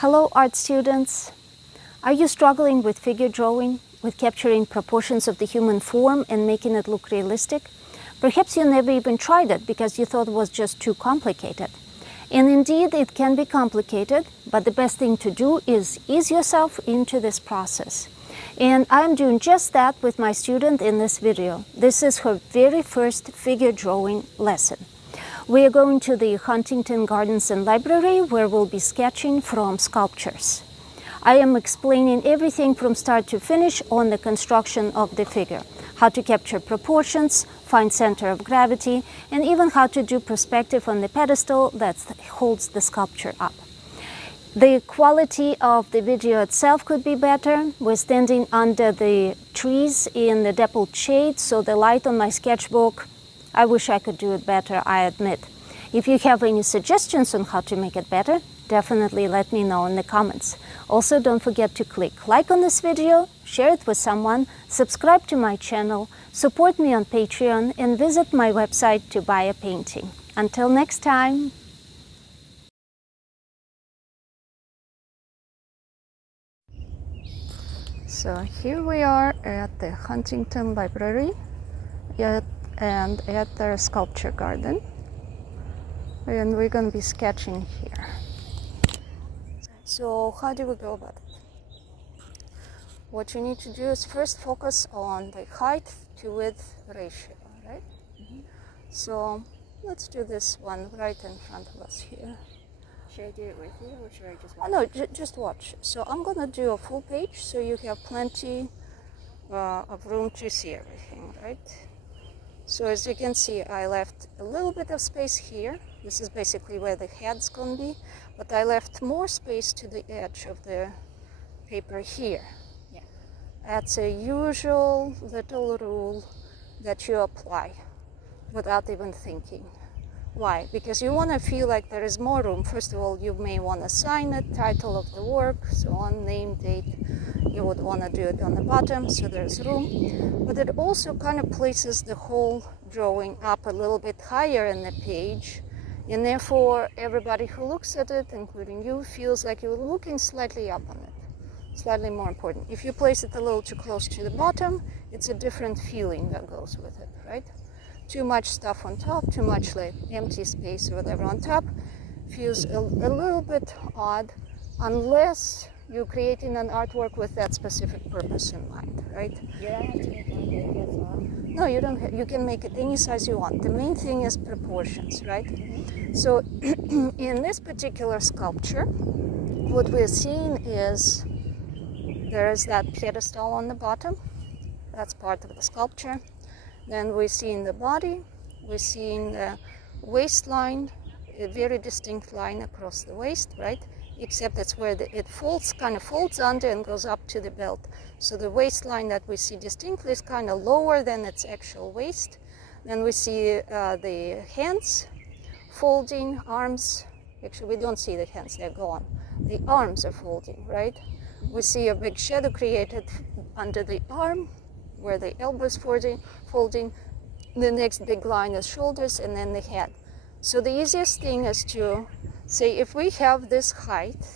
Hello, art students. Are you struggling with figure drawing, with capturing proportions of the human form and making it look realistic? Perhaps you never even tried it because you thought it was just too complicated. And indeed, it can be complicated, but the best thing to do is ease yourself into this process. And I'm doing just that with my student in this video. This is her very first figure drawing lesson. We are going to the Huntington Gardens and Library, where we'll be sketching from sculptures. I am explaining everything from start to finish on the construction of the figure, how to capture proportions, find center of gravity, and even how to do perspective on the pedestal that holds the sculpture up. The quality of the video itself could be better. We're standing under the trees in the dappled shade, so the light on my sketchbook, I wish I could do it better, I admit. If you have any suggestions on how to make it better, definitely let me know in the comments. Also, don't forget to click like on this video, share it with someone, subscribe to my channel, support me on Patreon, and visit my website to buy a painting. Until next time! So here we are at the Huntington Library and at their sculpture garden. And we're going to be sketching here. So how do we go about it? What you need to do is first focus on the height to width ratio, right? So let's do this one right in front of us here. Should I do it with you, or should I just watch? No, just watch. So I'm going to do a full page so you have plenty of room to see everything, right? So as you can see, I left a little bit of space here. This is basically where the head's going to be, but I left more space to the edge of the paper here. Yeah. That's a usual little rule that you apply without even thinking. Why? Because you want to feel like there is more room. First of all, you may want to sign it, title of the work, so on, name, date. You would want to do it on the bottom, so there's room. But it also kind of places the whole drawing up a little bit higher in the page, and therefore everybody who looks at it, including you, feels like you're looking slightly up on it, slightly more important. If you place it a little too close to the bottom, it's a different feeling that goes with it, right? Too much stuff on top, too much like empty space or whatever on top feels a little bit odd, unless you're creating an artwork with that specific purpose in mind, right? Yeah, I have to make mine big, that's all. No, you don't have, you can make it any size you want. The main thing is proportions, right? So in this particular sculpture, what we're seeing is there is that pedestal on the bottom. That's part of the sculpture. Then we're seeing the body, we're seeing the waistline, a very distinct line across the waist, right? Except that's where it folds, kind of folds under and goes up to the belt. So the waistline that we see distinctly is kind of lower than its actual waist. Then we see the hands folding, arms. Actually, we don't see the hands, they're gone. The arms are folding, right? We see a big shadow created under the arm, where the elbow is folding. The next big line is shoulders, and then the head. So the easiest thing is to say, if we have this height,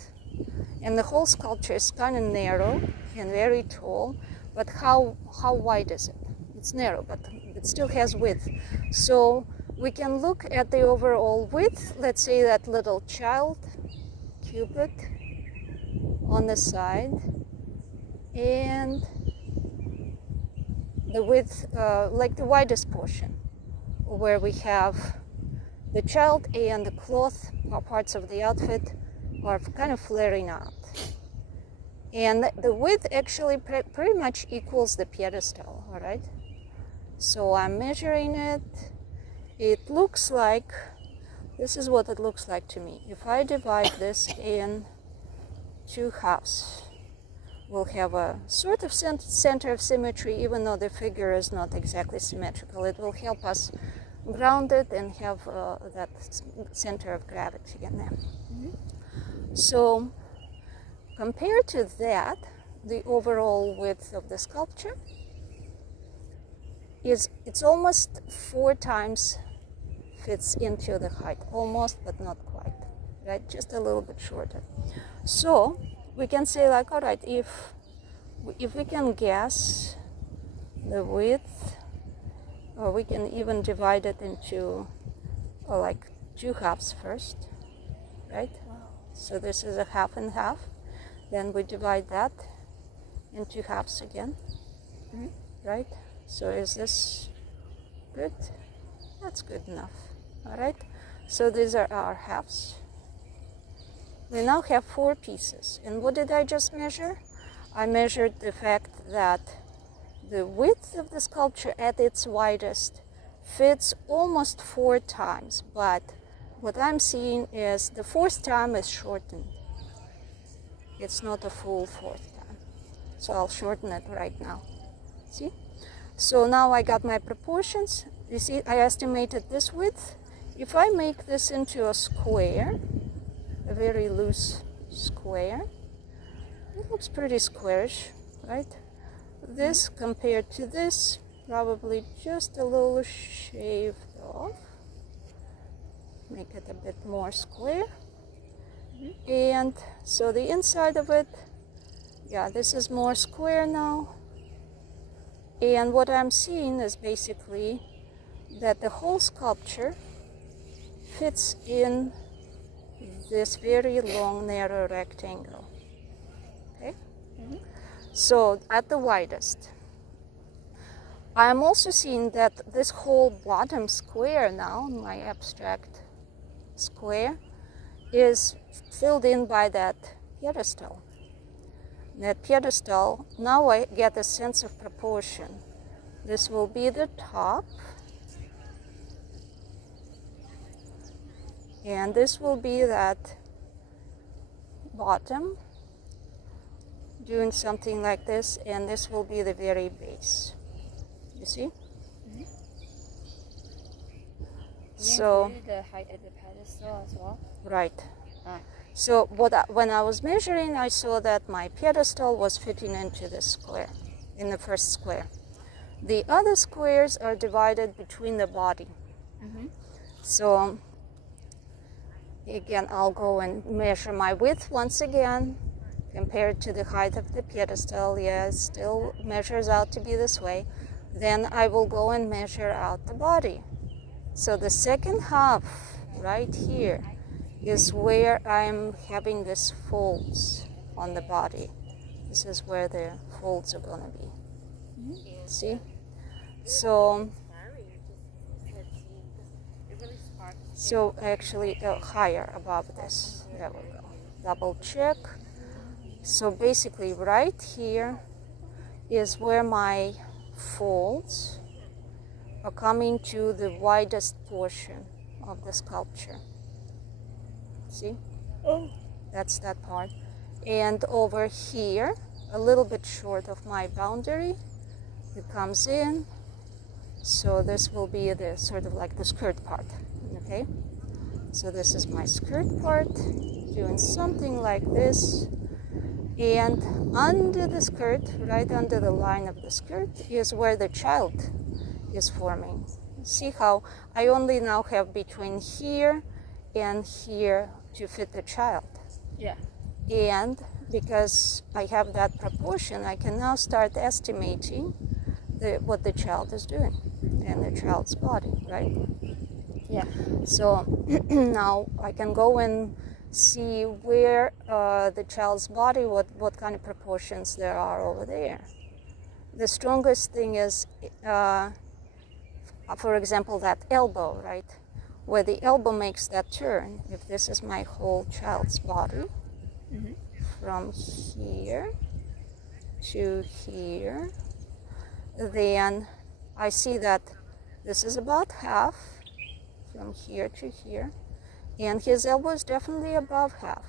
and the whole sculpture is kind of narrow and very tall, but how wide is it? It's narrow, but it still has width. So we can look at the overall width. Let's say that little child, Cupid, on the side, and the width, like the widest portion, where we have the child and the cloth or parts of the outfit are kind of flaring out. And the width actually pretty much equals the pedestal, all right? So I'm measuring it. It looks like, this is what it looks like to me. If I divide this in two halves, we'll have a sort of center of symmetry, even though the figure is not exactly symmetrical. It will help us ground it and have that center of gravity in there. So compared to that, the overall width of the sculpture it's almost 4 times fits into the height, almost, but not quite. right? Just a little bit shorter. So we can say like, all right, if we can guess the width, or we can even divide it into like 2 halves first, right? So this is a half and half. Then we divide that into halves again, right? So is this good? That's good enough. All right. So these are our halves. We now have 4 pieces. And what did I just measure? I measured the fact that the width of the sculpture at its widest fits almost 4 times, but what I'm seeing is the 4th time is shortened. It's not a full 4th time. So I'll shorten it right now. See? So now I got my proportions. You see, I estimated this width. If I make this into a square, a very loose square, it looks pretty squarish, right? This compared to this, probably just a little shaved off. Make it a bit more square. And so the inside of it, yeah, this is more square now. And what I'm seeing is basically that the whole sculpture fits in this very long, narrow rectangle. Okay? So at the widest. I'm also seeing that this whole bottom square now, my abstract square, is filled in by that pedestal. That pedestal, now I get a sense of proportion. This will be the top, and this will be that bottom, doing something like this, and this will be the very base. You see? So the height of the pedestal as well. Right. So when I was measuring, I saw that my pedestal was fitting into this square, in the first square. The other squares are divided between the body. So again, I'll go and measure my width once again, compared to the height of the pedestal. Yeah, it still measures out to be this way. Then I will go and measure out the body. So the second half, right here, is where I'm having these folds on the body. This is where the folds are going to be. See? So actually higher above this. There we go. Double check. So basically right here is where my folds are coming to the widest portion of the sculpture. See? That's that part. And over here, a little bit short of my boundary, it comes in. So this will be the sort of like the skirt part. Okay? So this is my skirt part, doing something like this. And under the skirt, right under the line of the skirt, is where the child is forming. See how I only now have between here and here to fit the child. Yeah. And because I have that proportion, I can now start estimating what the child is doing and the child's body, right? Yeah. So now I can go and see where the child's body, what kind of proportions there are over there. The strongest thing is, for example, that elbow, right? Where the elbow makes that turn. If this is my whole child's body, from here to here, then I see that this is about half from here to here, and his elbow is definitely above half.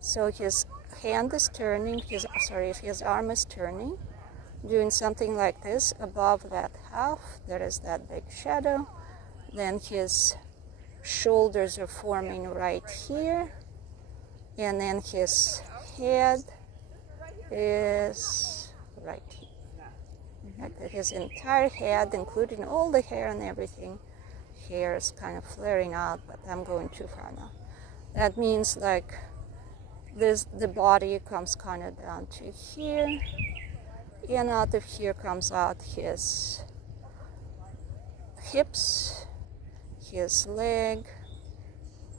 So his hand is turning, his arm is turning, doing something like this above that half. There is that big shadow. Then his shoulders are forming right here, and then his head is right here. His entire head, including all the hair and everything, hair is kind of flaring out, but I'm going too far now. That means like this, the body comes kind of down to here, and out of here comes out his hips, his leg,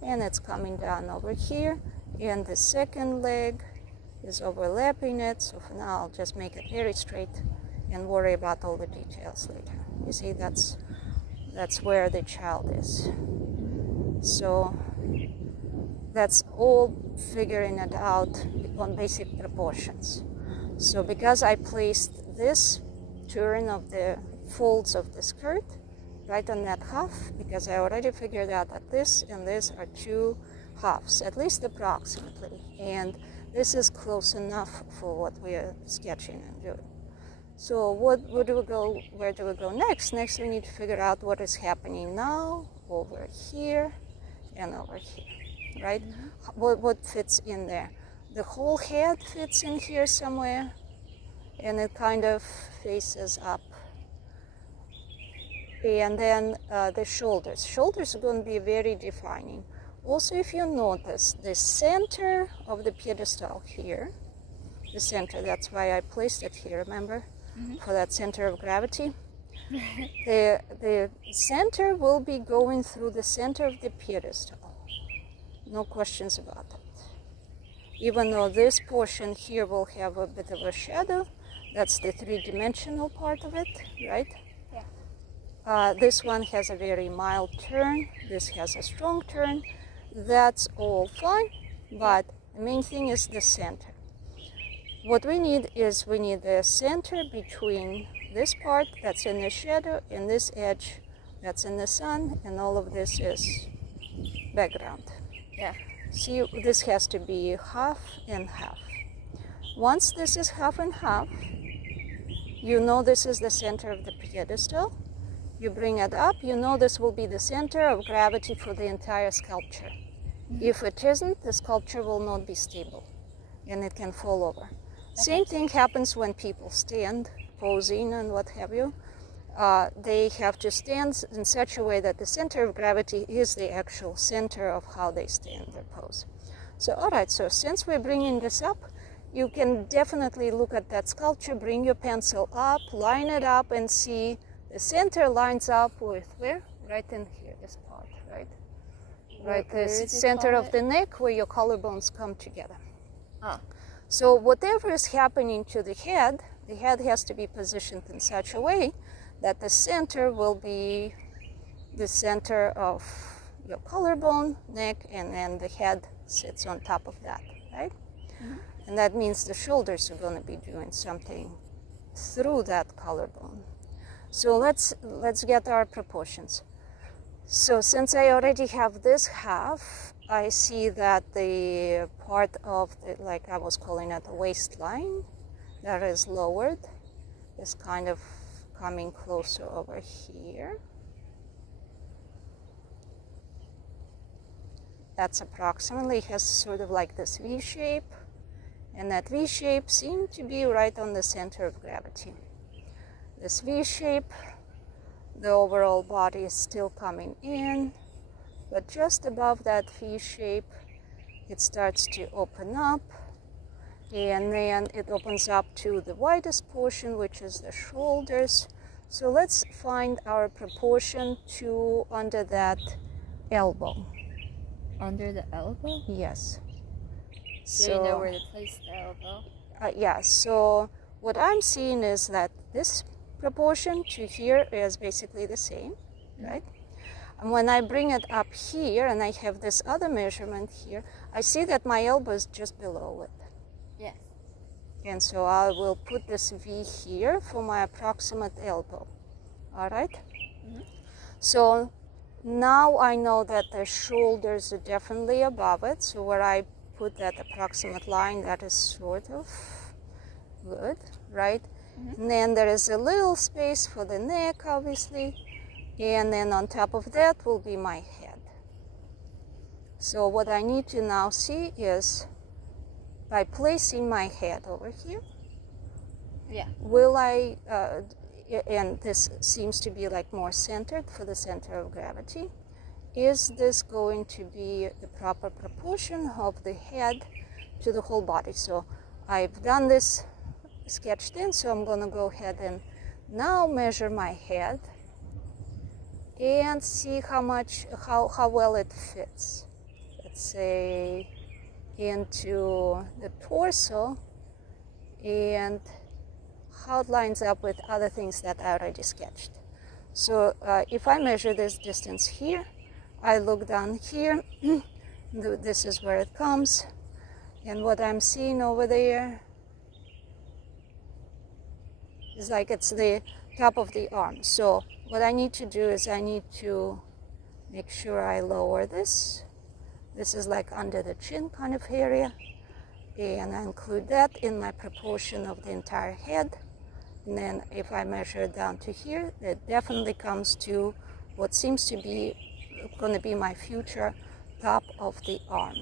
and it's coming down over here, and the second leg is overlapping it. So for now I'll just make it very straight and worry about all the details later. You see, that's where the child is. So that's all figuring it out on basic proportions. So because I placed this turn of the folds of the skirt right on that half, because I already figured out that this and this are two halves, at least approximately, and this is close enough for what we are sketching and doing. So where do we go next? Next we need to figure out what is happening now over here and over here, right? What fits in there? The whole head fits in here somewhere, and it kind of faces up. And then the shoulders. Shoulders are going to be very defining. Also, if you notice, the center of the pedestal here, the center, that's why I placed it here, remember? For that center of gravity. The center will be going through the center of the pedestal. No questions about it. Even though this portion here will have a bit of a shadow, that's the three-dimensional part of it, right? Yeah. This one has a very mild turn. This has a strong turn. That's all fine, but the main thing is the center. What we need is the center between this part that's in the shadow and this edge that's in the sun, and all of this is background. Yeah. See, this has to be half and half. Once this is half and half, you know this is the center of the pedestal. You bring it up, you know this will be the center of gravity for the entire sculpture. If it isn't, the sculpture will not be stable and it can fall over. Same thing happens when people stand, posing and what have you. They have to stand in such a way that the center of gravity is the actual center of how they stand or pose. So, all right, so since we're bringing this up, you can definitely look at that sculpture, bring your pencil up, line it up, and see the center lines up with where? Right in here, this part, right? Right, the center of the neck where your collarbones come together. So whatever is happening to the head has to be positioned in such a way that the center will be the center of your collarbone, neck, and then the head sits on top of that, right? And that means the shoulders are going to be doing something through that collarbone. So let's get our proportions. So since I already have this half, I see that the part of the, like I was calling it the waistline, that is lowered, is kind of coming closer over here. That's approximately, has sort of like this V shape, and that V shape seemed to be right on the center of gravity. This V shape, the overall body is still coming in, but just above that V shape, it starts to open up, and then it opens up to the widest portion, which is the shoulders. So let's find our proportion to under that elbow. Under the elbow? Yes. So you know where to place the elbow? Yeah, so what I'm seeing is that this proportion to here is basically the same, right? And when I bring it up here and I have this other measurement here, I see that my elbow is just below it. Yes. And so I will put this V here for my approximate elbow. All right? So now I know that the shoulders are definitely above it. So where I put that approximate line, that is sort of good, right? And then there is a little space for the neck, obviously. And then on top of that will be my head. So what I need to now see is, by placing my head over here, will I, and this seems to be like more centered for the center of gravity, is this going to be the proper proportion of the head to the whole body? So I've done this sketched in, so I'm going to go ahead and now measure my head and see how well it fits. Let's say into the torso and how it lines up with other things that I already sketched. So if I measure this distance here, I look down here, this is where it comes, and what I'm seeing over there is like it's the top of the arm. So what I need to do is I need to make sure I lower this. This is like under the chin kind of area, and I include that in my proportion of the entire head. And then if I measure it down to here, it definitely comes to what seems to be going to be my future top of the arm,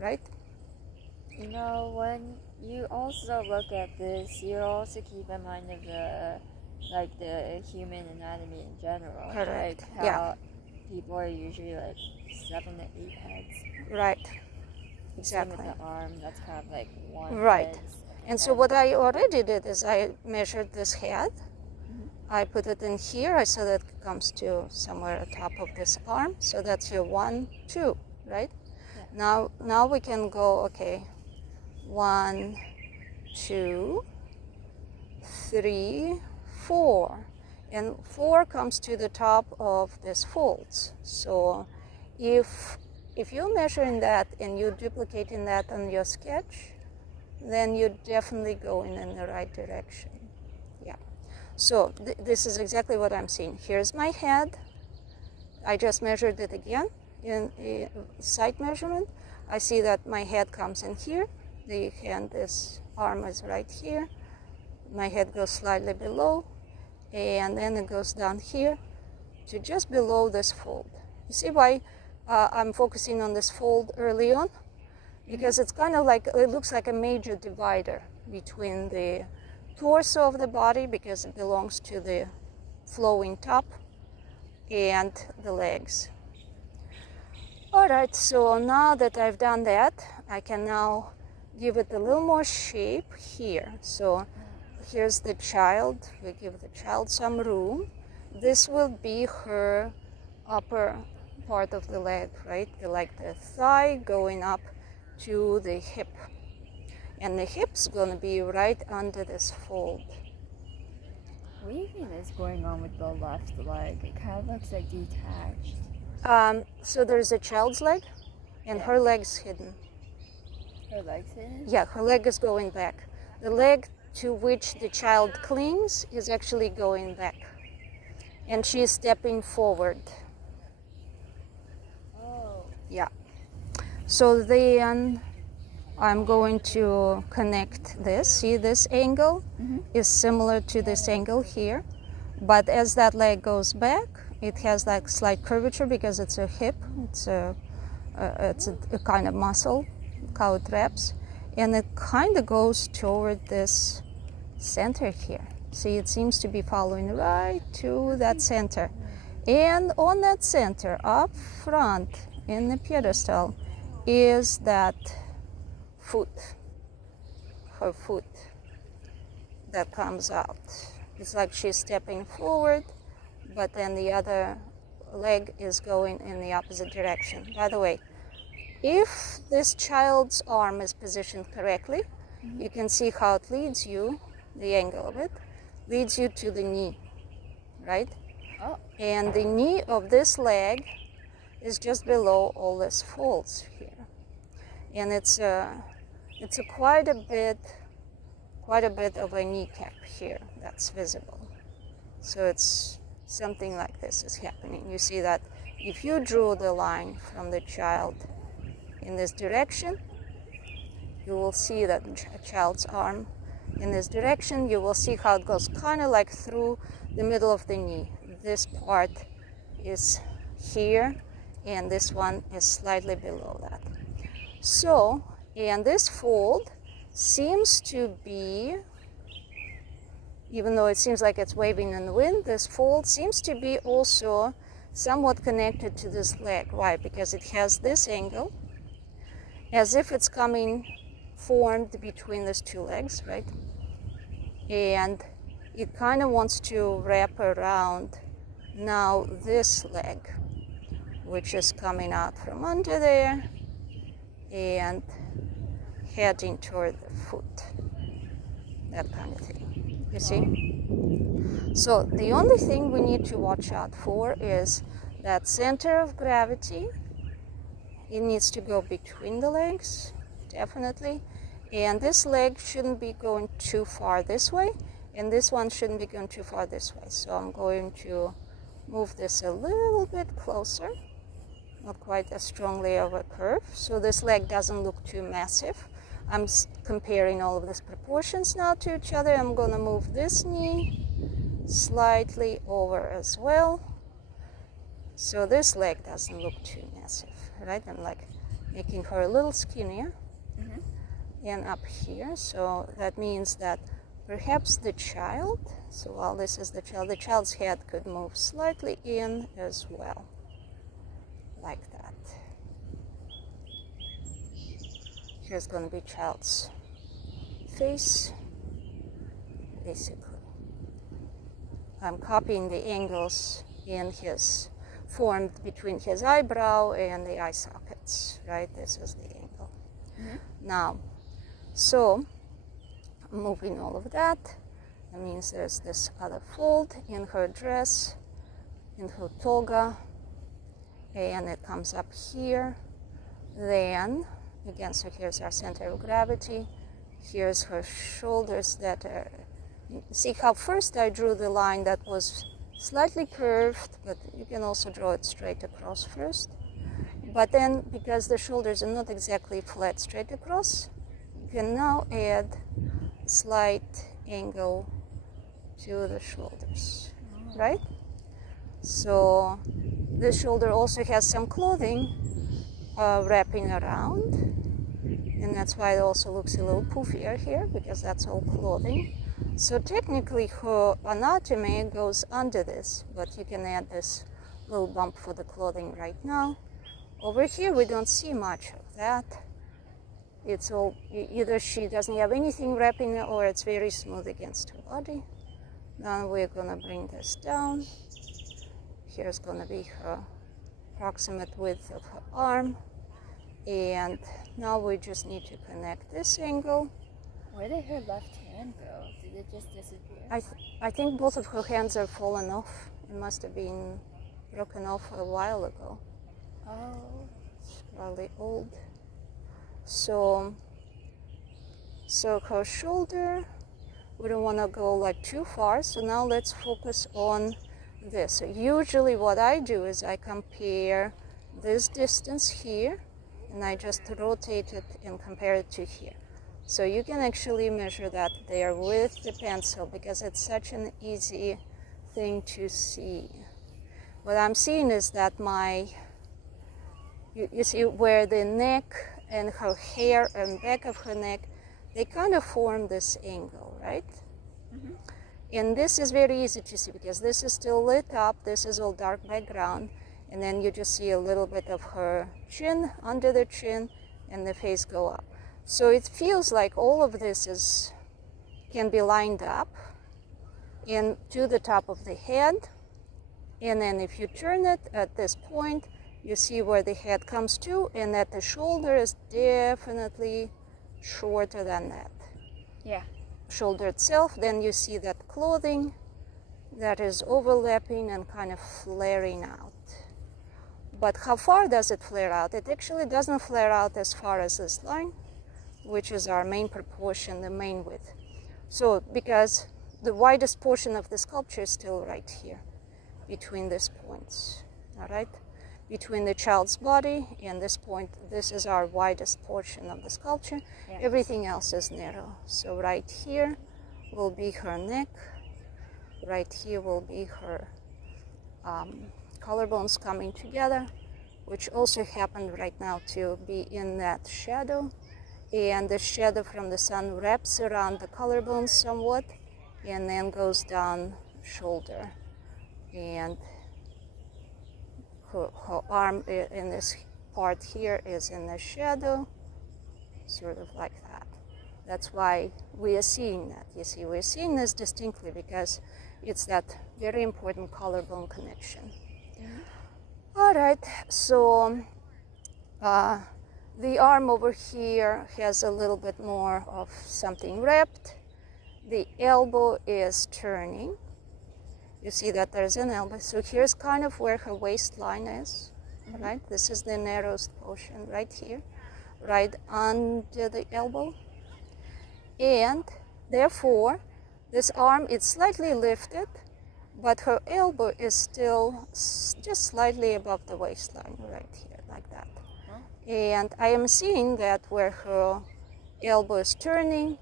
right? You know, when you also look at this, you also keep in mind of the human anatomy in general. Correct. Like how people are usually like 7 to 8 heads. Right. Same Exactly. with the arm, that's kind of like one Right. head. And so what I already did is I measured this head. I put it in here. I saw that it comes to somewhere at the top of this arm. So that's your 1, 2, right? Yeah. Now we can go, okay, 1, 2, 3, 4. And 4 comes to the top of this folds. So if you're measuring that and you're duplicating that on your sketch, then you're definitely going in the right direction. Yeah. So this is exactly what I'm seeing. Here's my head. I just measured it again in a side measurement. I see that my head comes in here. The hand arm is right here. My head goes slightly below, and then it goes down here to just below this fold. You see why I'm focusing on this fold early on? Because it's kind of like, it looks like a major divider between the torso of the body, because it belongs to the flowing top, and the legs. All right, so now that I've done that, I can now give it a little more shape here. So here's the child. We give the child some room. This will be her upper part of the leg, right? Like the thigh going up to the hip. And the hip's going to be right under this fold. What do you think is going on with the left leg? It kind of looks like detached. So there's a child's leg, and her leg's hidden. Her leg's hidden? Yeah, her leg is going back. The leg to which the child clings is actually going back. And she is stepping forward. Oh. Yeah. So then I'm going to connect this. See, this angle is similar to this angle here. But as that leg goes back, it has like slight curvature because it's a hip. It's a kind of muscle, how it wraps. And it kind of goes toward this center here. See, it seems to be following right to that center. And on that center, up front in the pedestal, is that foot, her foot that comes out. It's like she's stepping forward, but then the other leg is going in the opposite direction. By the way, if this child's arm is positioned correctly, you can see how it leads you, the angle of it, leads you to the knee, right? Oh. And the knee of this leg is just below all these folds here. And it's quite a bit of a kneecap here that's visible. So it's something like this is happening. You see that if you drew the line from the child in this direction, you will see that child's arm in this direction. You will see how it goes kind of like through the middle of the knee. This part is here, and this one is slightly below that. So, and this fold seems to be, even though it seems like it's waving in the wind, this fold seems to be also somewhat connected to this leg. Why? Because it has this angle, as if it's formed between these two legs, right? And it kind of wants to wrap around now this leg, which is coming out from under there and heading toward the foot, that kind of thing, you see? So the only thing we need to watch out for is that center of gravity. It needs to go between the legs, definitely. And this leg shouldn't be going too far this way, and this one shouldn't be going too far this way. So I'm going to move this a little bit closer, not quite as strongly of a curve, so this leg doesn't look too massive. I'm comparing all of these proportions now to each other. I'm going to move this knee slightly over as well, so this leg doesn't look too massive, right? I'm like making her a little skinnier. And up here, so that means that perhaps the child, so while this is the child's head could move slightly in as well, like that. Here's going to be child's face, basically. I'm copying the angles in his, formed between his eyebrow and the eye sockets, right? This is the angle. Now, so, moving all of that, that means there's this other fold in her dress, in her toga, and it comes up here. Then, again, so here's our center of gravity. Here's her shoulders that are, see how first I drew the line that was slightly curved, but you can also draw it straight across first. But then, because the shoulders are not exactly flat straight across, you can now add a slight angle to the shoulders, right? So this shoulder also has some clothing wrapping around, and that's why it also looks a little poofier here, because that's all clothing. So technically her anatomy goes under this, but you can add this little bump for the clothing right now. Over here we don't see much of that. It's all, either she doesn't have anything wrapping or it's very smooth against her body. Now we're gonna bring this down. Here's gonna be her approximate width of her arm. And now we just need to connect this angle. Where did her left hand go? Did it just disappear? I think both of her hands are fallen off. It must have been broken off a while ago. Oh. It's probably old. So her shoulder, we don't want to go like too far, so now let's focus on this. So usually what I do is I compare this distance here, and I just rotate it and compare it to here. So you can actually measure that there with the pencil, because it's such an easy thing to see. What I'm seeing is that you see where the neck and her hair and back of her neck, they kind of form this angle, right? And this is very easy to see because this is still lit up, this is all dark background, and then you just see a little bit of her chin, under the chin, and the face go up. So it feels like all of this can be lined up into the top of the head, and then if you turn it at this point, you see where the head comes to, and that the shoulder is definitely shorter than that. Yeah. Shoulder itself, then you see that clothing that is overlapping and kind of flaring out. But how far does it flare out? It actually doesn't flare out as far as this line, which is our main proportion, the main width. So, because the widest portion of the sculpture is still right here, between these points, all right? Between the child's body and this point, this is our widest portion of the sculpture. Yeah. Everything else is narrow. So right here will be her neck. Right here will be her collarbones coming together, which also happened right now to be in that shadow. And the shadow from the sun wraps around the collarbones somewhat and then goes down shoulder. And her arm in this part here is in the shadow, sort of like that. That's why we are seeing that. You see, we're seeing this distinctly because it's that very important collarbone connection. All right, so the arm over here has a little bit more of something wrapped. The elbow is turning. You see that there's an elbow. So here's kind of where her waistline is, right? This is the narrowest portion right here, right under the elbow. And therefore, this arm is slightly lifted, but her elbow is still just slightly above the waistline right here, like that. And I am seeing that where her elbow is turning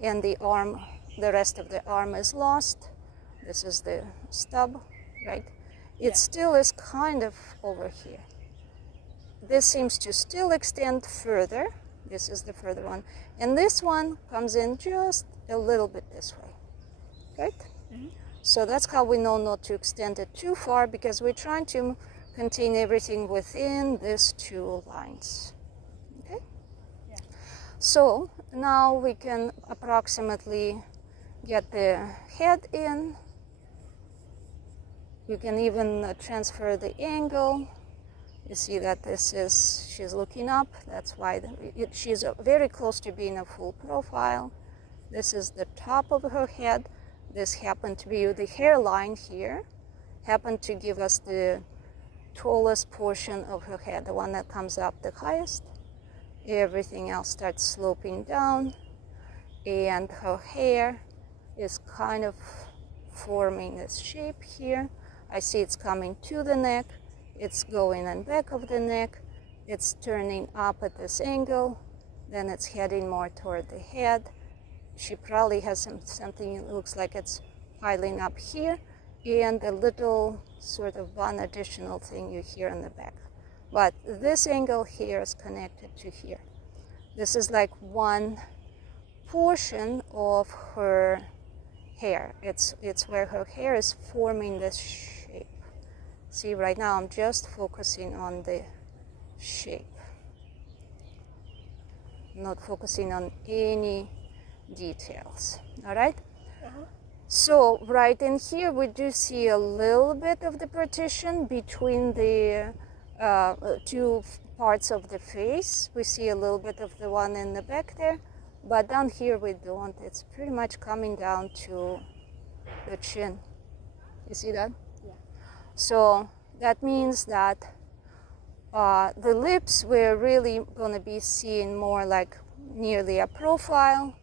and the arm, the rest of the arm is lost. This is the stub, right? It still is kind of over here. This seems to still extend further. This is the further one. And this one comes in just a little bit this way, right? So that's how we know not to extend it too far, because we're trying to contain everything within these two lines, okay? So now we can approximately get the head in. You can even transfer the angle. You see that this is, she's looking up. That's why she's very close to being a full profile. This is the top of her head. This happened to be the hairline here, happened to give us the tallest portion of her head, the one that comes up the highest. Everything else starts sloping down, and her hair is kind of forming this shape here. I see it's coming to the neck, it's going in back of the neck, it's turning up at this angle, then it's heading more toward the head. She probably has something that looks like it's piling up here, and a little sort of one additional thing you hear in the back. But this angle here is connected to here. This is like one portion of her hair. It's where her hair is forming this shape. See, right now I'm just focusing on the shape, not focusing on any details. All right? So right in here we do see a little bit of the partition between the two parts of the face. We see a little bit of the one in the back there, but down here we don't. It's pretty much coming down to the chin. You see that? Yeah. So that means that the lips, we're really going to be seeing more like nearly a profile.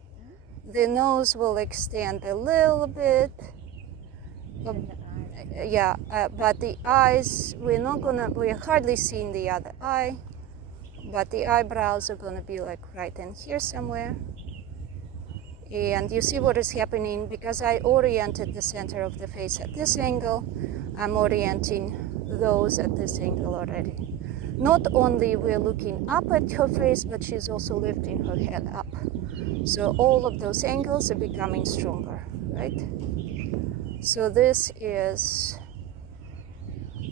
The nose will extend a little bit. But the eyes, we're hardly seeing the other eye, but the eyebrows are gonna be like right in here somewhere. And you see what is happening because I oriented the center of the face at this angle. I'm orienting those at this angle already. Not only we're looking up at her face, but she's also lifting her head up. So all of those angles are becoming stronger, right? So this is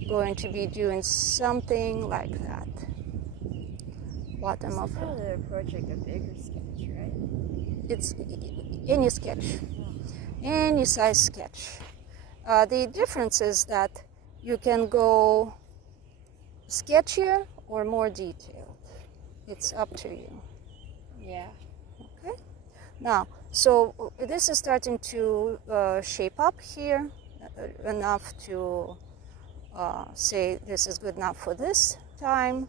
going to be doing something like that. Bottom of This is how to project a bigger sketch, right? It's any sketch, any size sketch. The difference is that you can go sketchier or more detailed. It's up to you. Yeah. Okay. Now, so this is starting to shape up here enough to say this is good enough for this time.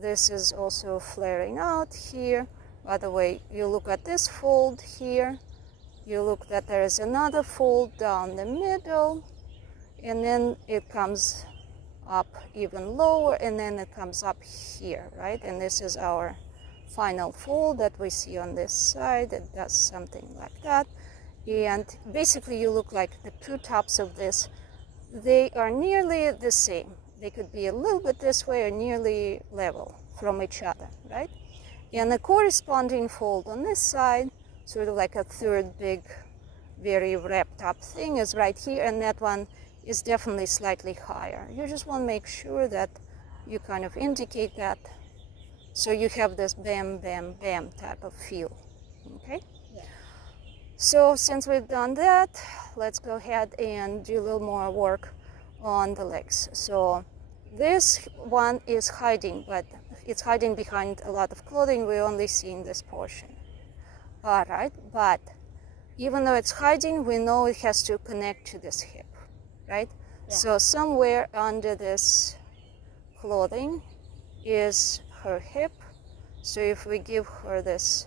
This is also flaring out here. By the way, you look at this fold here. You look that there is another fold down the middle, and then it comes up even lower, and then it comes up here, right? And this is our final fold that we see on this side. It does something like that. And basically you look like the two tops of this, they are nearly the same. They could be a little bit this way or nearly level from each other, right? And the corresponding fold on this side, sort of like a third big, very wrapped up thing, is right here, and that one is definitely slightly higher. You just want to make sure that you kind of indicate that, so you have this bam, bam, bam type of feel, okay? Yeah. So since we've done that, let's go ahead and do a little more work on the legs. So this one is hiding, but it's hiding behind a lot of clothing. We're only seeing this portion. All right, but even though it's hiding, we know it has to connect to this hip, right? Yeah. So somewhere under this clothing is her hip. So if we give her this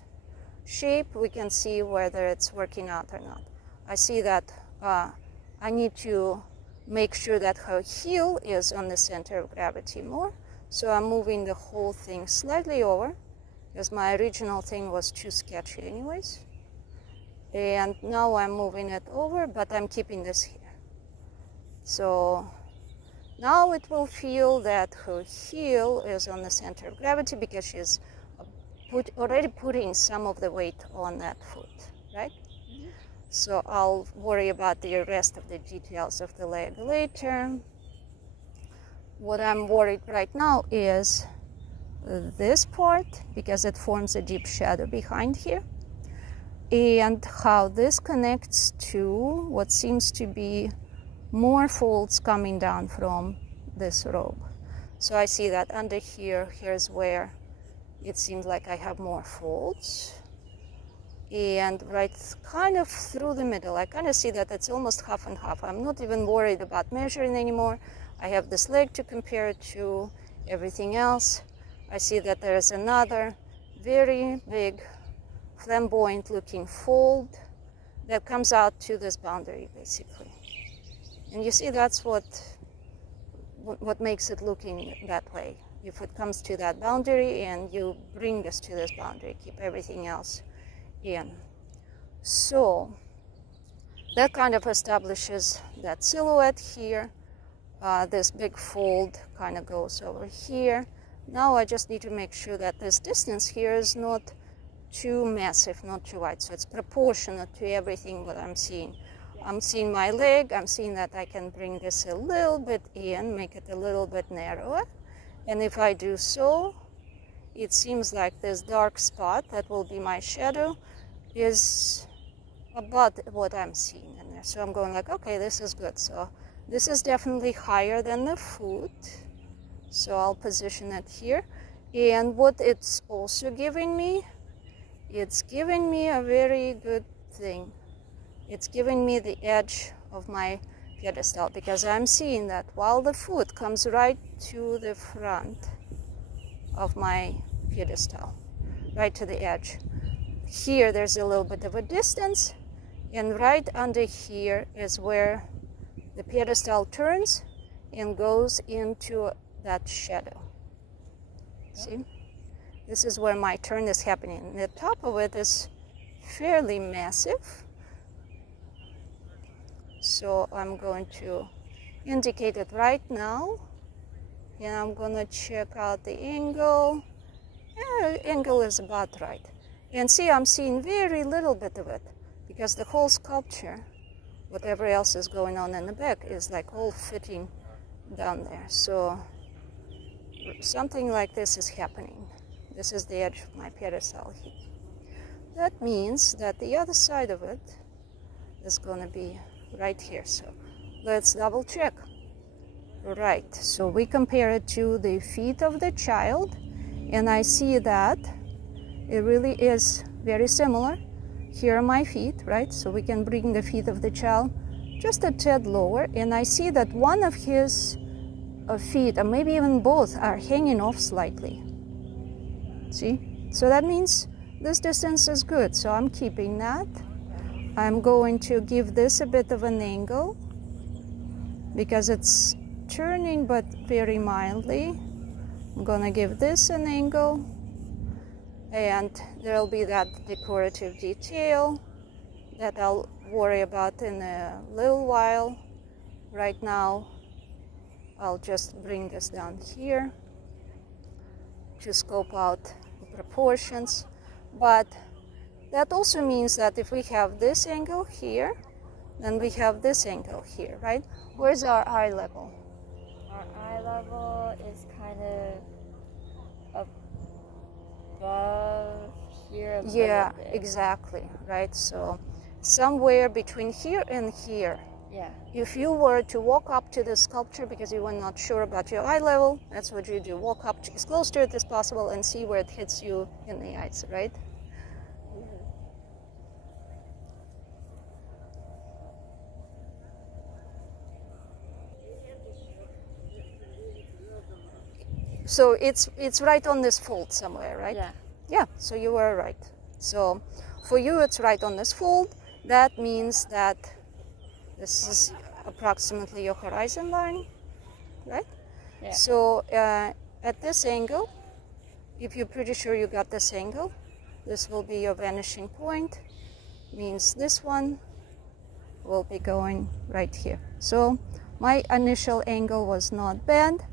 shape, we can see whether it's working out or not. I see that I need to make sure that her heel is on the center of gravity more. So I'm moving the whole thing slightly over, because my original thing was too sketchy anyways. And now I'm moving it over, but I'm keeping this here. So now it will feel that her heel is on the center of gravity because she's already putting some of the weight on that foot, right? Mm-hmm. So I'll worry about the rest of the details of the leg later. What I'm worried right now is this part, because it forms a deep shadow behind here, and how this connects to what seems to be more folds coming down from this robe. So I see that under here, here's where it seems like I have more folds. And right kind of through the middle, I kind of see that it's almost half and half. I'm not even worried about measuring anymore. I have this leg to compare it to, everything else. I see that there's another very big, flamboyant looking fold that comes out to this boundary, basically. And you see, that's what makes it looking that way. If it comes to that boundary and you bring this to this boundary, keep everything else in. So that kind of establishes that silhouette here. This big fold kind of goes over here. Now I just need to make sure that this distance here is not too massive, not too wide. So it's proportionate to everything what I'm seeing. I'm seeing my leg. I'm seeing that I can bring this a little bit in, make it a little bit narrower. And if I do so, it seems like this dark spot that will be my shadow is about what I'm seeing in there. So I'm going like, okay, this is good. So this is definitely higher than the foot. So I'll position it here. And what it's also giving me, it's giving me a very good thing. It's giving me the edge of my pedestal, because I'm seeing that while the foot comes right to the front of my pedestal, right to the edge. Here there's a little bit of a distance, and right under here is where the pedestal turns and goes into that shadow. See? This is where my turn is happening. The top of it is fairly massive. So I'm going to indicate it right now. And I'm going to check out the angle. Yeah, angle is about right. And see, I'm seeing very little bit of it, because the whole sculpture, whatever else is going on in the back, is like all fitting down there. So something like this is happening. This is the edge of my pedestal here. That means that the other side of it is going to be right here. So let's double check. Right, so we compare it to the feet of the child, and I see that it really is very similar. Here are my feet, right? So we can bring the feet of the child just a tad lower, and I see that one of his feet, or maybe even both, are hanging off slightly. See? So that means this distance is good, so I'm keeping that. I'm going to give this a bit of an angle, because it's turning but very mildly. I'm gonna give this an angle, and there'll be that decorative detail that I'll worry about in a little while. Right now, I'll just bring this down here to scope out the proportions. But that also means that if we have this angle here, Then we have this angle here, right? Where's our eye level? Our eye level is kind of above here a Yeah, little bit. exactly, right? So somewhere between here and here. Yeah. If you were to walk up to the sculpture because you were not sure about your eye level, that's what you do. Walk up as close to it as possible and see where it hits you in the eyes, right? So it's right on this fold somewhere, right? Yeah. Yeah, so you were right. So for you, it's right on this fold. That means that this is approximately your horizon line, right? Yeah. So at this angle, if you're pretty sure you got this angle, this will be your vanishing point. Means this one will be going right here. So my initial angle was not bad.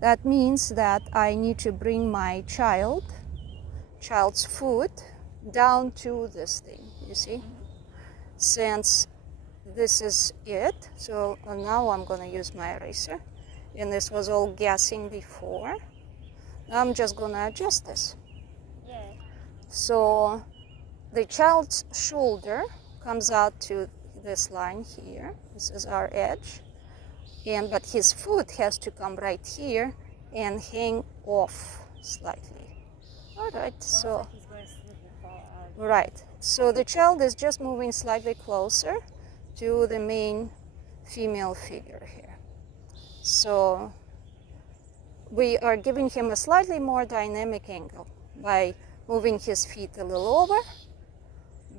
That means that I need to bring my child's foot down to this thing, you see? Since this is it, so now I'm going to use my eraser. And this was all guessing before. I'm just going to adjust this. Yeah. So the child's shoulder comes out to this line here. This is our edge. But his foot has to come right here and hang off slightly. All right, so He's going to slip and fall out. right. So the child is just moving slightly closer to the main female figure here. So we are giving him a slightly more dynamic angle by moving his feet a little over,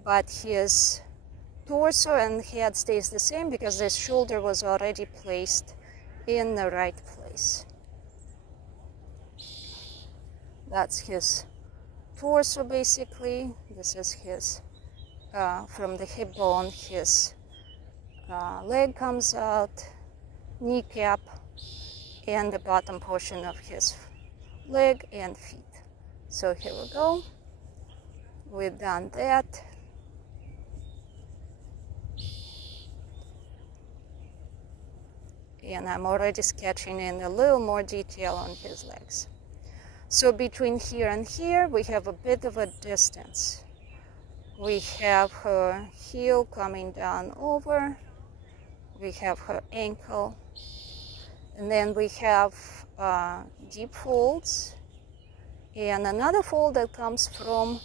but his torso and head stays the same because this shoulder was already placed in the right place. That's his torso basically. This is his, from the hip bone, his leg comes out, kneecap, and the bottom portion of his leg and feet. So here we go. We've done that. And I'm already sketching in a little more detail on his legs. So between here and here, we have a bit of a distance. We have her heel coming down over. We have her ankle. And then we have deep folds. And another fold that comes from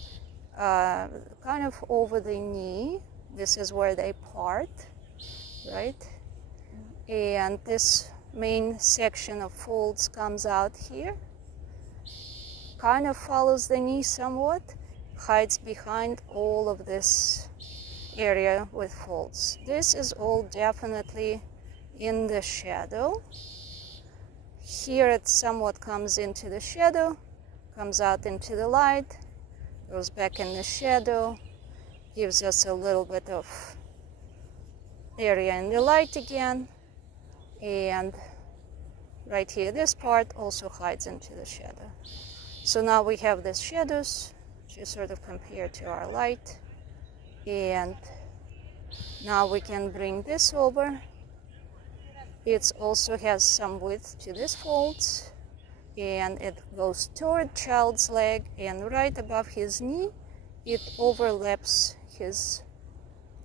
kind of over the knee. This is where they part, right? And this main section of folds comes out here, kind of follows the knee somewhat, hides behind all of this area with folds. This is all definitely in the shadow. Here it somewhat comes into the shadow, comes out into the light, goes back in the shadow, gives us a little bit of area in the light again. And right here, this part also hides into the shadow. So now we have these shadows to sort of compare to our light. And now we can bring this over. It also has some width to these folds. And it goes toward child's leg, and right above his knee, it overlaps his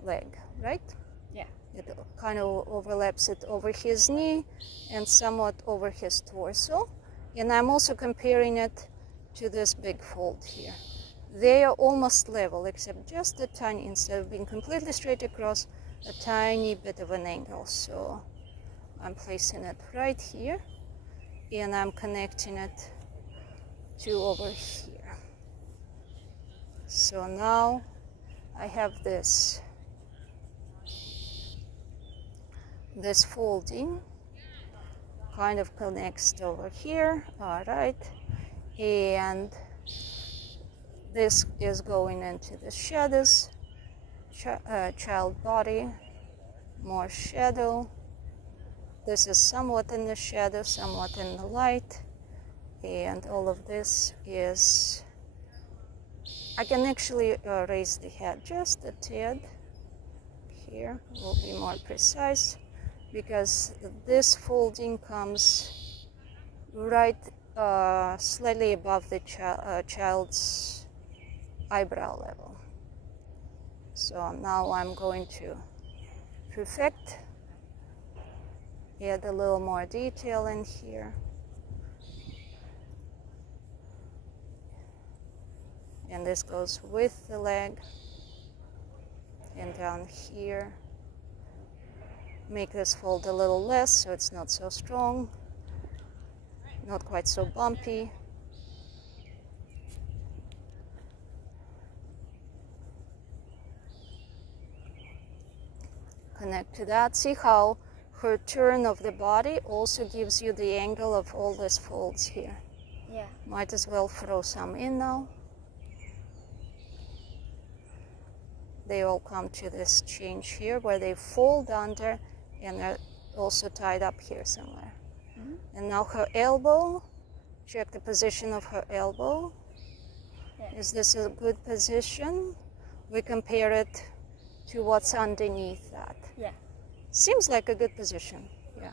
leg, right? It kind of overlaps it over his knee and somewhat over his torso. And I'm also comparing it to this big fold here. They are almost level, except just a tiny, instead of being completely straight across, a tiny bit of an angle. So I'm placing it right here, and I'm connecting it to over here. So now I have this folding kind of connects over here. All right, and this is going into the shadows, child body, more shadow. This is somewhat in the shadow, somewhat in the light, and all of this is, I can actually raise the head just a tad here. We'll be more precise because this folding comes right slightly above the child's eyebrow level. So now I'm going to perfect, add a little more detail in here. And this goes with the leg. And down here, make this fold a little less so it's not so strong, not quite so bumpy. Connect to that. See how her turn of the body also gives you the angle of all these folds here. Yeah. Might as well throw some in now. They all come to this change here where they fold under and are also tied up here somewhere. Mm-hmm. And now her elbow, check the position of her elbow. Yeah. Is this a good position? We compare it to what's underneath that. Yeah. Seems like a good position, yeah.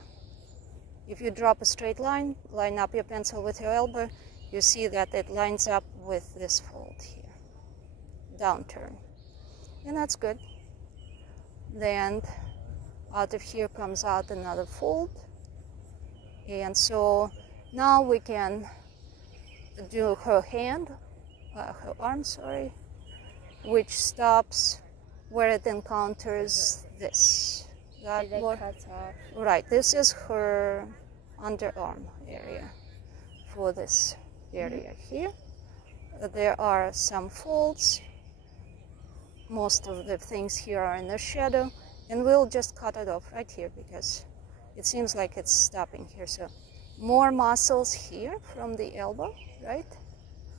If you drop a straight line, line up your pencil with your elbow, you see that it lines up with this fold here, downturn. And that's good. Then out of here comes out another fold. And so now we can do her hand, her arm, sorry, which stops where it encounters this. It cuts off. Right, this is her underarm area for this area here. There are some folds. Most of the things here are in the shadow, and we'll just cut it off right here because it seems like it's stopping here. So more muscles here from the elbow, right?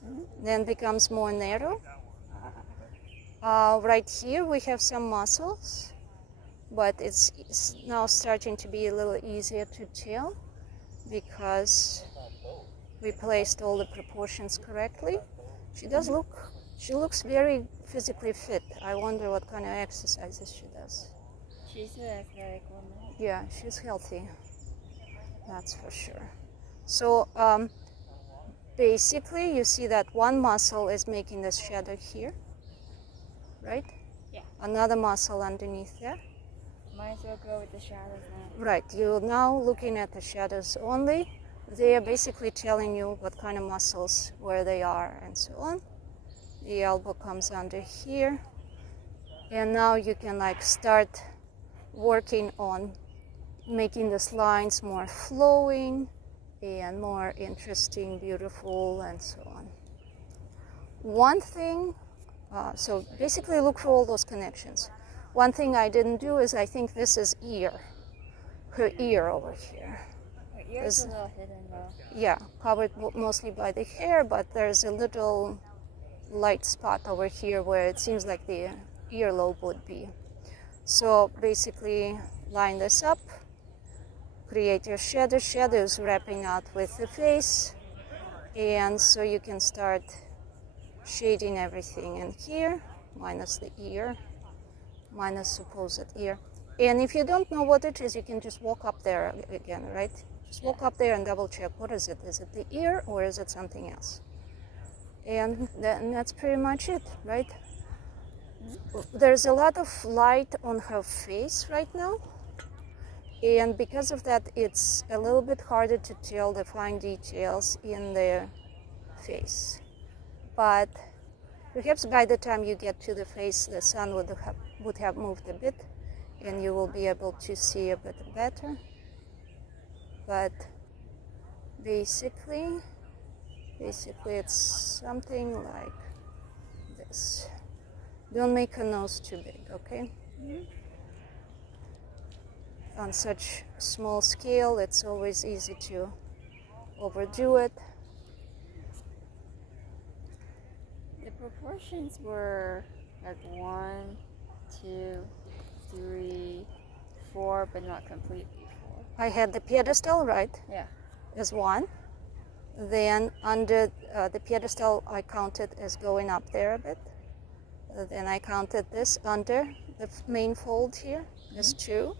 Mm-hmm. Then becomes more narrow. Right here we have some muscles, but it's now starting to be a little easier to tell because we placed all the proportions correctly. She looks very physically fit. I wonder what kind of exercises she does. She's an athletic woman. Yeah, she's healthy. That's for sure. So basically you see that one muscle is making this shadow here, right? Yeah. Another muscle underneath there. Might as well go with the shadows now. Right, you're now looking at the shadows only. They are basically telling you what kind of muscles, where they are, and so on. The elbow comes under here. And now you can start working on making these lines more flowing and more interesting, beautiful, and so on. One thing, so basically look for all those connections. One thing I didn't do is I think this is ear, her ear over here. Her ear's a little hidden though. Yeah, covered mostly by the hair, but there's a little light spot over here where it seems like the earlobe would be. So basically line this up, create your shadow. Shadows wrapping out with the face, and so you can start shading everything in here, minus the ear, minus supposed ear. And if you don't know what it is, you can just walk up there again, right? Just walk up there and double check. What is it? Is it the ear or is it something else? And that's pretty much it, right? There's a lot of light on her face right now. And because of that, it's a little bit harder to tell the fine details in the face. But perhaps by the time you get to the face, the sun would have moved a bit, and you will be able to see a bit better. But basically it's something like this. Don't make her nose too big, okay? Mm-hmm. On such small scale, it's always easy to overdo it. The proportions were like 1, 2, 3, 4, but not completely 4. I had the pedestal, right? Yeah. As 1. Then under the pedestal, I counted as going up there a bit. Then I counted this under the main fold here as 2.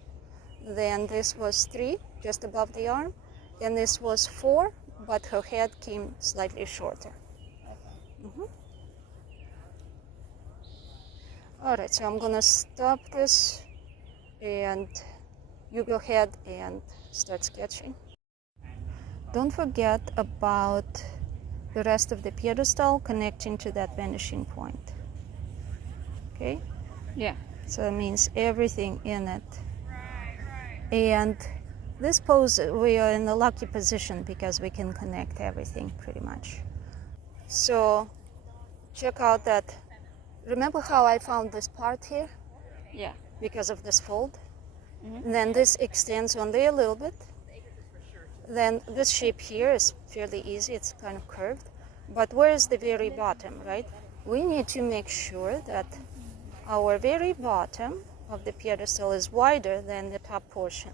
Then this was 3, just above the arm. And this was 4, but her head came slightly shorter. All right, so I'm gonna stop this and you go ahead and start sketching. Don't forget about the rest of the pedestal connecting to that vanishing point. Okay? Yeah. So that means everything in it. And this pose, we are in a lucky position because we can connect everything pretty much. So check out that. Remember how I found this part here? Yeah. Because of this fold? And then this extends only a little bit. Then this shape here is fairly easy, it's kind of curved. But where is the very bottom, right? We need to make sure that our very bottom of the pedestal is wider than the top portion.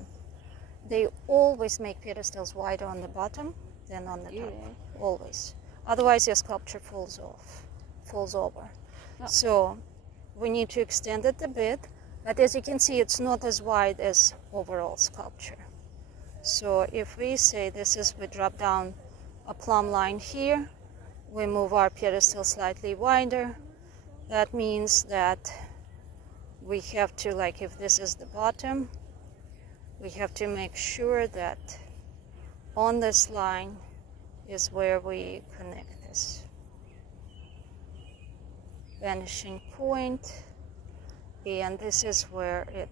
They always make pedestals wider on the bottom than on the top, always. Otherwise your sculpture falls over. Oh. So we need to extend it a bit, but as you can see, it's not as wide as overall sculpture. So if we say this is, we drop down a plumb line here, we move our pedestal slightly wider, that means that we have to, like if this is the bottom, we have to make sure that on this line is where we connect this vanishing point, and this is where it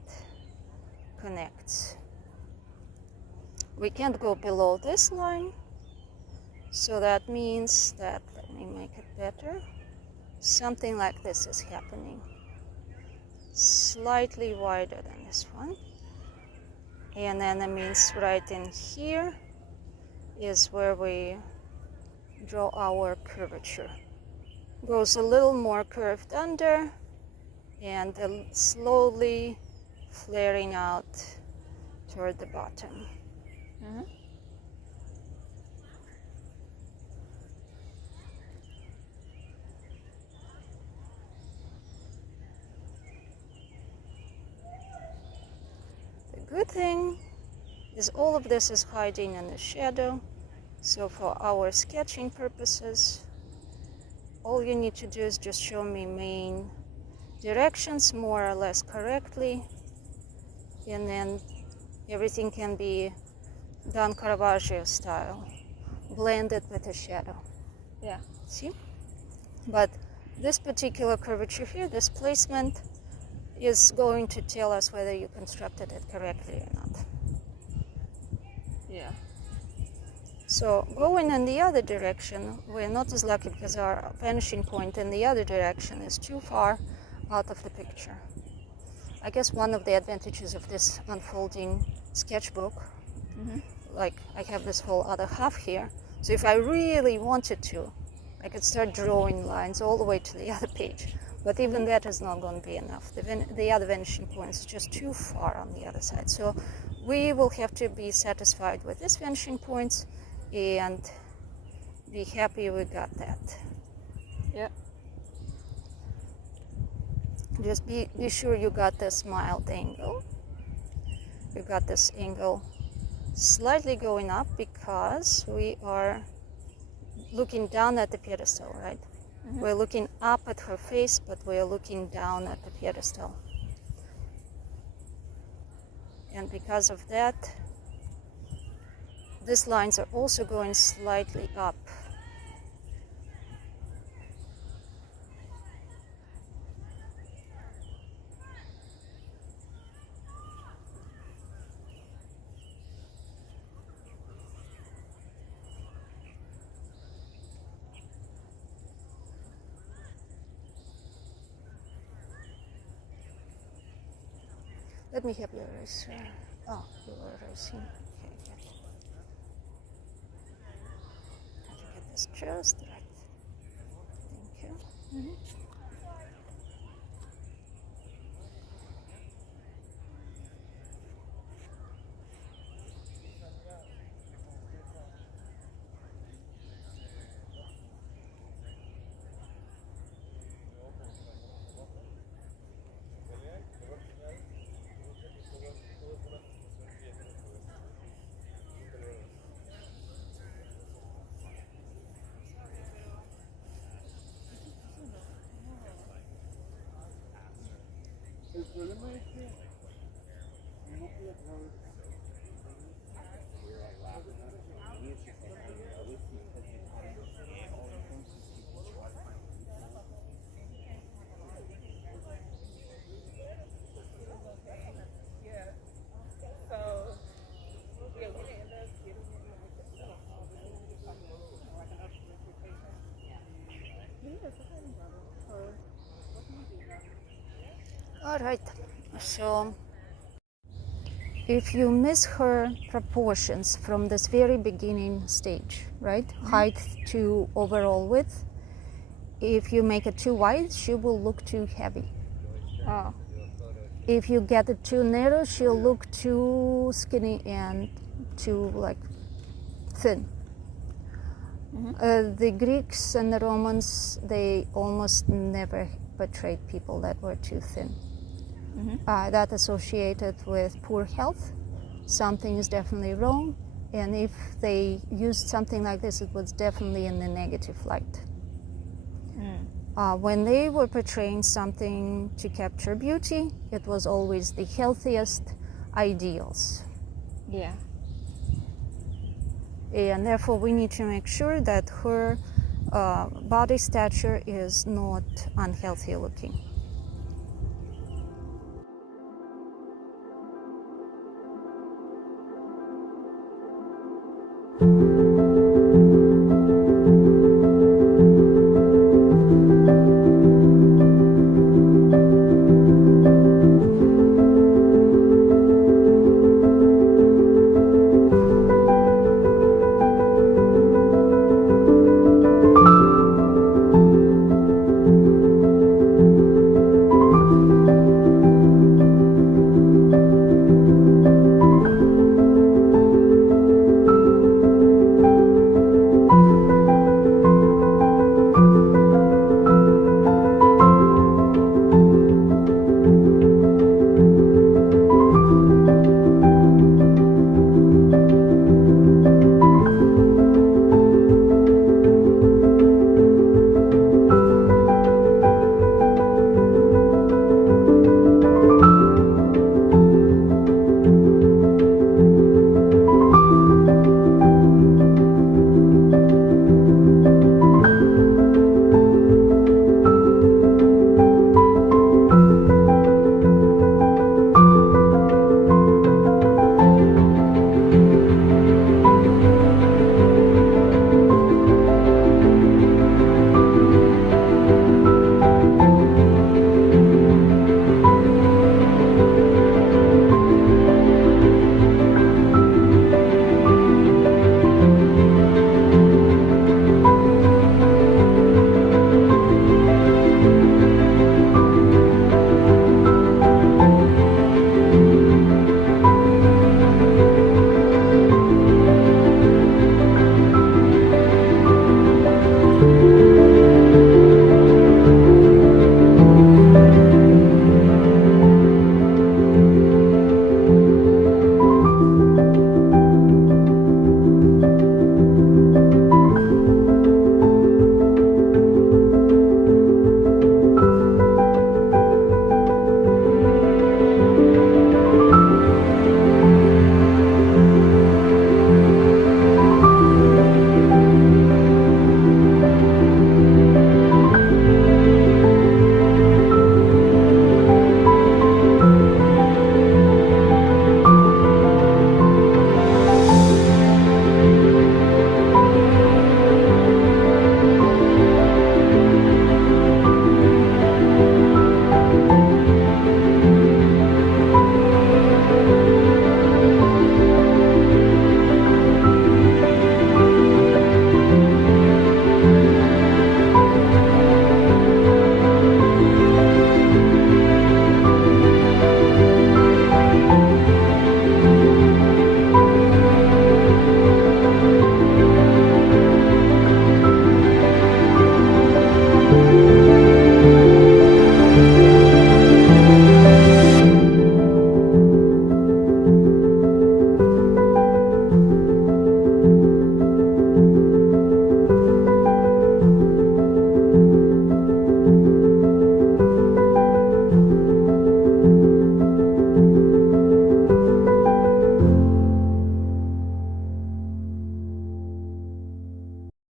connects. We can't go below this line, so that means that, let me make it better, something like this is happening. Slightly wider than this one. And then that means right in here is where we draw our curvature. Goes a little more curved under and slowly flaring out toward the bottom. The good thing is all of this is hiding in the shadow, so for our sketching purposes, all you need to do is just show me main directions more or less correctly, and then everything can be done Caravaggio style, blended with the shadow. Yeah. See? But this particular curvature here, this placement, is going to tell us whether you constructed it correctly or not. Yeah. So going in the other direction, we're not as lucky because our vanishing point in the other direction is too far out of the picture. I guess one of the advantages of this unfolding sketchbook, like I have this whole other half here, so if I really wanted to, I could start drawing lines all the way to the other page. But even that is not going to be enough. The other vanishing point is just too far on the other side. So we will have to be satisfied with this vanishing points and be happy we got that. Yeah. Just be sure you got this mild angle. You got this angle slightly going up because we are looking down at the pedestal, right? We're looking up at her face, but we're looking down at the pedestal. And because of that, these lines are also going slightly up. Let me have your eraser. Oh, you were erasing. Okay, good. Got to get this just right. Thank you. All right, so if you miss her proportions from this very beginning stage, right? Height to overall width, if you make it too wide, she will look too heavy. Oh. If you get it too narrow, she'll look too skinny and too thin. The Greeks and the Romans, they almost never portrayed people that were too thin. That associated with poor health. Something is definitely wrong, and if they used something like this, it was definitely in the negative light. When they were portraying something to capture beauty, it was always the healthiest ideals. Yeah. And therefore we need to make sure that her body stature is not unhealthy looking.